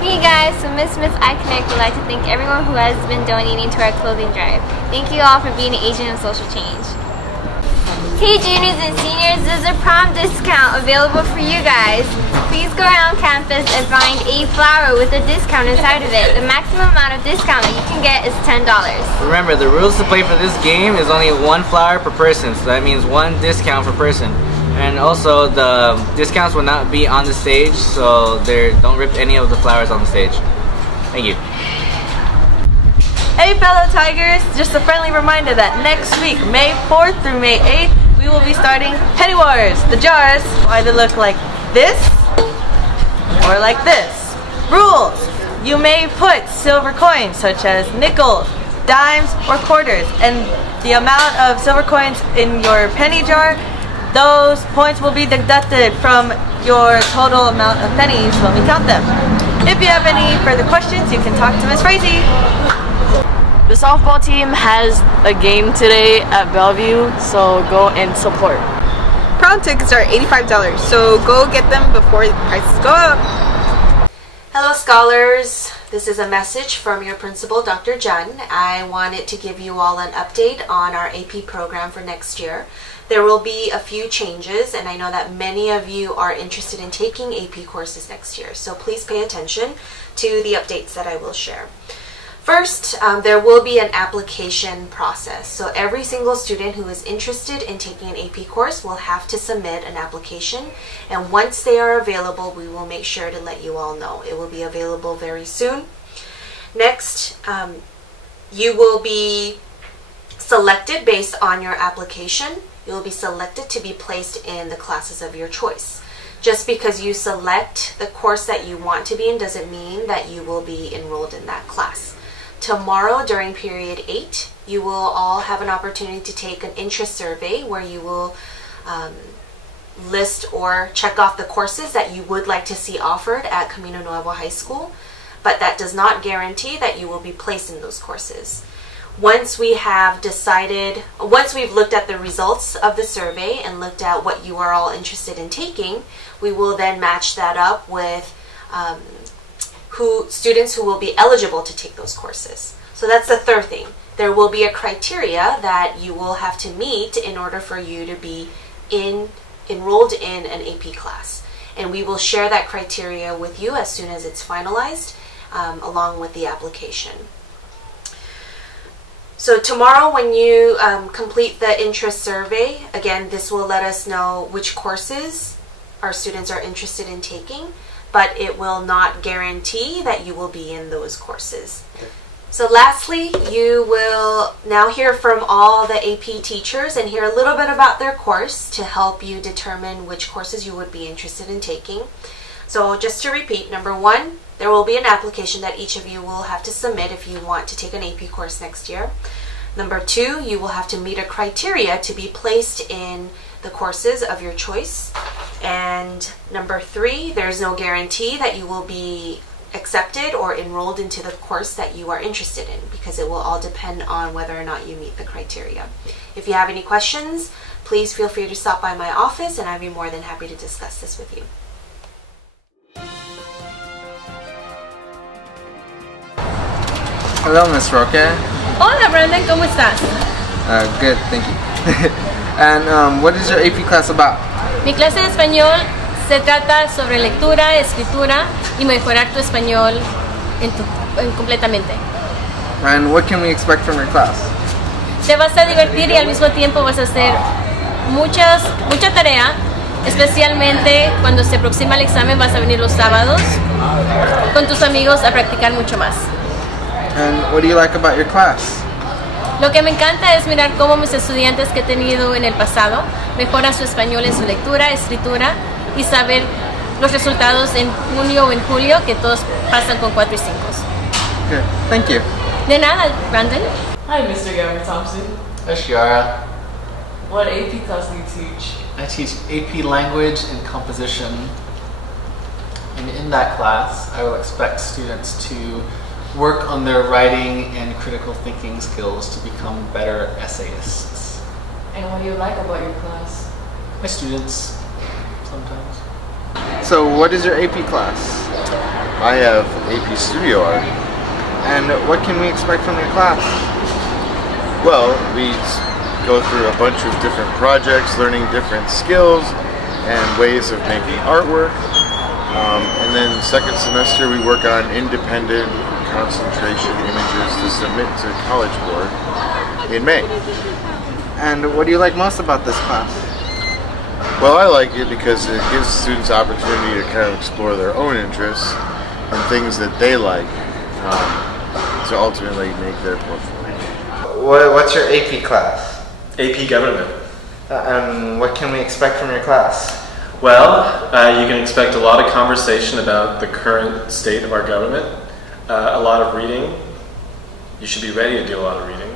Hey guys, so Miss iConnect would like to thank everyone who has been donating to our clothing drive. Thank you all for being an agent of social change. Hey juniors and seniors, there's a prom discount available for you guys. Please go around campus and find a flower with a discount inside of it. The maximum amount of discount that you can get is $10. Remember, the rules to play for this game is only one flower per person, so that means one discount per person. And also, the discounts will not be on the stage, so don't rip any of the flowers on the stage. Thank you. Hey fellow Tigers, just a friendly reminder that next week, May 4th through May 8th, we will be starting Penny Wars. The jars will either look like this or like this. Rules: you may put silver coins such as nickels, dimes, or quarters, and the amount of silver coins in your penny jar, those points will be deducted from your total amount of pennies when we count them. If you have any further questions, you can talk to Ms. Frazee. The softball team has a game today at Bellevue, so go and support. Prom tickets are $85, so go get them before the prices go up. Hello scholars, this is a message from your principal, Dr. Jun. I wanted to give you all an update on our AP program for next year. There will be a few changes, and I know that many of you are interested in taking AP courses next year, so please pay attention to the updates that I will share. First, there will be an application process. So every single student who is interested in taking an AP course will have to submit an application, and once they are available, we will make sure to let you all know. It will be available very soon. Next, you will be selected based on your application. You will be selected to be placed in the classes of your choice. Just because you select the course that you want to be in doesn't mean that you will be enrolled in that class. Tomorrow during period 8, you will all have an opportunity to take an interest survey where you will list or check off the courses that you would like to see offered at Camino Nuevo High School, but that does not guarantee that you will be placed in those courses. Once we've looked at the results of the survey and looked at what you are all interested in taking, we will then match that up with students who will be eligible to take those courses. So that's the third thing. There will be a criteria that you will have to meet in order for you to be enrolled in an AP class. And we will share that criteria with you as soon as it's finalized, along with the application. So tomorrow when you complete the interest survey, again, this will let us know which courses our students are interested in taking, but it will not guarantee that you will be in those courses. So lastly, you will now hear from all the AP teachers and hear a little bit about their course to help you determine which courses you would be interested in taking. So just to repeat, number 1, there will be an application that each of you will have to submit if you want to take an AP course next year. Number 2, you will have to meet a criteria to be placed in the courses of your choice. And number 3, there's no guarantee that you will be accepted or enrolled into the course that you are interested in, because it will all depend on whether or not you meet the criteria. If you have any questions, please feel free to stop by my office and I'd be more than happy to discuss this with you. Hello, Miss Roque. Hola Brandon, ¿cómo estás? Good, thank you. And what is your AP class about? Mi clase de español se trata sobre lectura, escritura y mejorar tu español completamente. And what can we expect from your class? Te vas a divertir y al mismo tiempo vas a hacer mucha tarea, especialmente cuando se aproxima el examen. Vas a venir los sábados con tus amigos a practicar mucho más. And what do you like about your class? Lo que me encanta es mirar cómo mis estudiantes que he tenido en el pasado mejoran su español en su lectura, escritura y saber los resultados en junio o en julio, que todos pasan con 4 y 5. Good. Thank you. De nada, Brandon. Hi, Mr. Gavin Thompson. Hi, Shiara. What AP class do you teach? I teach AP Language and Composition. And in that class, I will expect students to work on their writing and critical thinking skills to become better essayists. And what do you like about your class? My students, sometimes. So what is your AP class? I have AP Studio Art. And what can we expect from your class? Well, we go through a bunch of different projects, learning different skills and ways of making artwork. And then second semester we work on independent concentration images to submit to College Board in May. And what do you like most about this class? Well, I like it because it gives students opportunity to kind of explore their own interests and things that they like to ultimately make their portfolio. What's your AP class? AP Government. And what can we expect from your class? Well, you can expect a lot of conversation about the current state of our government, a lot of reading. You should be ready to do a lot of reading.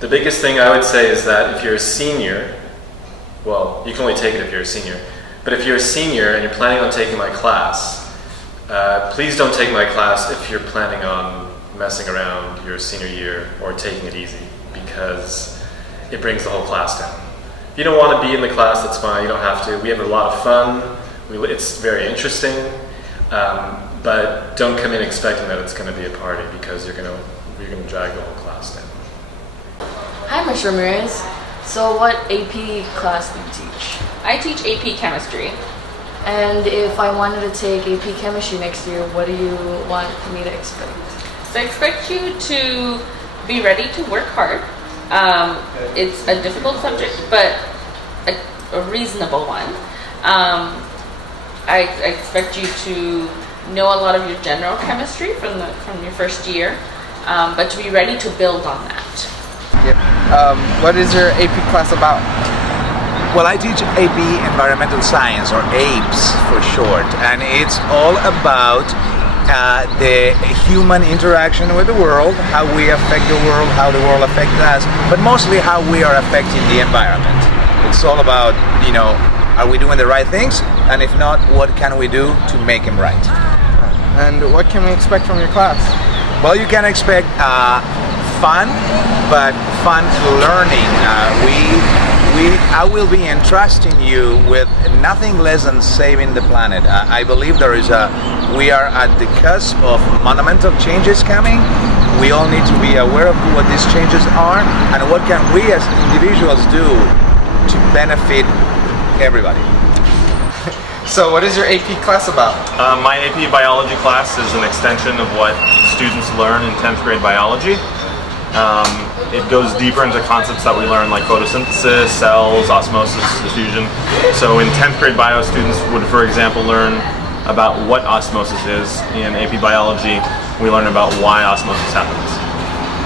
The biggest thing I would say is that if you're a senior, well, you can only take it if you're a senior, but if you're a senior and you're planning on taking my class, please don't take my class if you're planning on messing around your senior year or taking it easy, because it brings the whole class down. If you don't want to be in the class, that's fine, you don't have to. We have a lot of fun, it's very interesting, but don't come in expecting that it's going to be a party, because you're going to drag the whole class down. Hi, Ms. Ramirez. So what AP class do you teach? I teach AP Chemistry. And if I wanted to take AP Chemistry next year, what do you want me to expect? So I expect you to be ready to work hard. It's a difficult subject, but a reasonable one. I expect you to know a lot of your general chemistry from your first year, but to be ready to build on that. What is your AP class about? Well, I teach AP Environmental Science, or APES for short, and it's all about the human interaction with the world, how we affect the world, how the world affects us, but mostly how we are affecting the environment. It's all about, are we doing the right things? And if not, what can we do to make them right? And what can we expect from your class? Well, you can expect fun, but fun learning. I will be entrusting you with nothing less than saving the planet. I believe we are at the cusp of monumental changes coming. We all need to be aware of what these changes are and what can we as individuals do to benefit everybody. So what is your AP class about? My AP Biology class is an extension of what students learn in 10th grade biology. It goes deeper into concepts that we learn, like photosynthesis, cells, osmosis, diffusion. So in 10th grade bio, students would, for example, learn about what osmosis is. In AP Biology, we learn about why osmosis happens.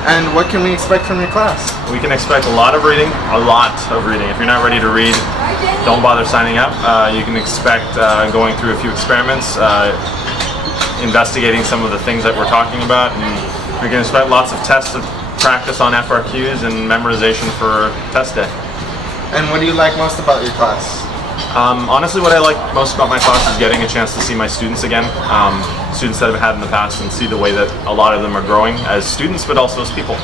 And what can we expect from your class? We can expect a lot of reading, If you're not ready to read, don't bother signing up. You can expect going through a few experiments, investigating some of the things that we're talking about, and we can expect lots of tests of practice on FRQs and memorization for test day. And what do you like most about your class? Honestly, what I like most about my class is getting a chance to see my students again, students that I've had in the past, and see the way that a lot of them are growing as students, but also as people.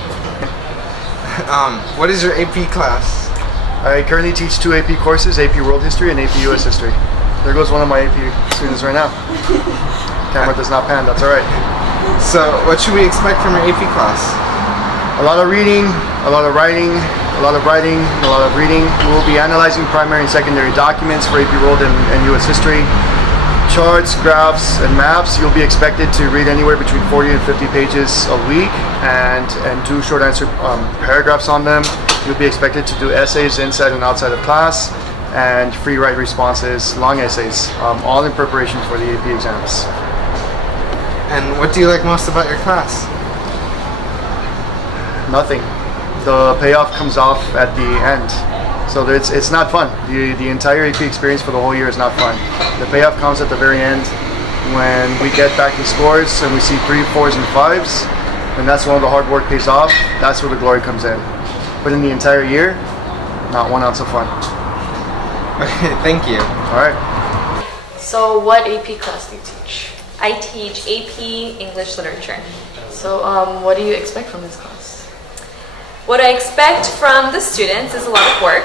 What is your AP class? I currently teach 2 AP courses, AP World History and AP US History. There goes one of my AP students right now. Camera does not pan, that's alright. So what should we expect from your AP class? A lot of reading, a lot of writing, a lot of writing, and a lot of reading. We will be analyzing primary and secondary documents for AP World and US History. Charts, graphs, and maps. You'll be expected to read anywhere between 40 and 50 pages a week and do short answer paragraphs on them. You'll be expected to do essays inside and outside of class and free write responses, long essays, all in preparation for the AP exams. And what do you like most about your class? Nothing. The payoff comes off at the end. So it's not fun. The entire AP experience for the whole year is not fun. The payoff comes at the very end when we get back the scores and we see 3, 4s, and 5s, and that's when the hard work pays off. That's where the glory comes in. But in the entire year, not 1 ounce of fun. Okay, thank you. Alright. So what AP class do you teach? I teach AP English Literature. So what do you expect from this class? What I expect from the students is a lot of work.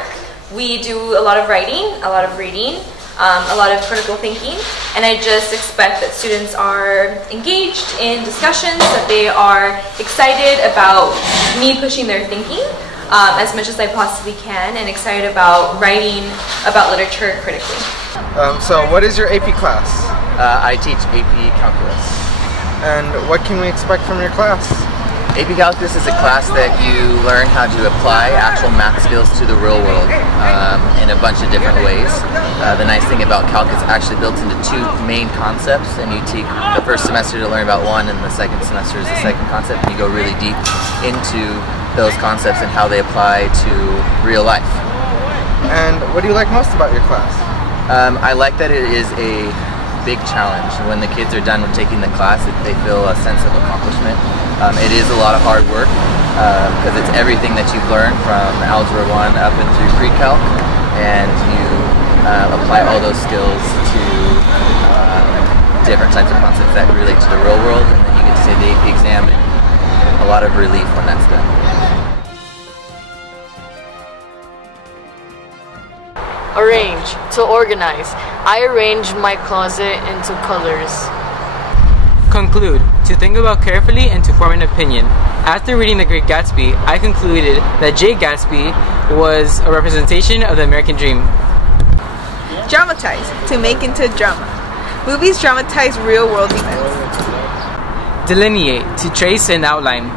We do a lot of writing, a lot of reading, a lot of critical thinking, and I just expect that students are engaged in discussions, that they are excited about me pushing their thinking as much as I possibly can, and excited about writing about literature critically. So what is your AP class? I teach AP Calculus. And what can we expect from your class? AP Calculus is a class that you learn how to apply actual math skills to the real world in a bunch of different ways. The nice thing about Calc is actually built into two main concepts, and you take the first semester to learn about one, and the second semester is the second concept, and you go really deep into those concepts and how they apply to real life. And what do you like most about your class? I like that it is a big challenge. When the kids are done with taking the class, they feel a sense of accomplishment. It is a lot of hard work because it's everything that you've learned from Algebra 1 up and through Pre-Calc, and you apply all those skills to different types of concepts that relate to the real world, and then you get to take the AP exam, and a lot of relief when that's done. Arrange, to organize. I arrange my closet into colors. Conclude, to think about carefully and to form an opinion. After reading The Great Gatsby, I concluded that Jay Gatsby was a representation of the American dream. Dramatize, to make into drama. Movies dramatize real-world events. Delineate, to trace and outline.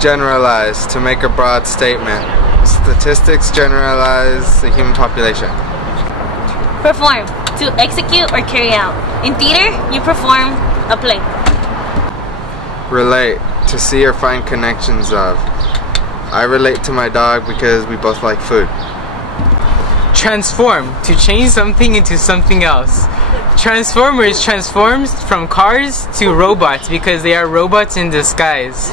Generalize, to make a broad statement. Statistics generalize the human population. Perform, to execute or carry out. In theater, you perform a play. Relate, to see or find connections of. I relate to my dog because we both like food. Transform, to change something into something else. Transformers transforms from cars to robots because they are robots in disguise.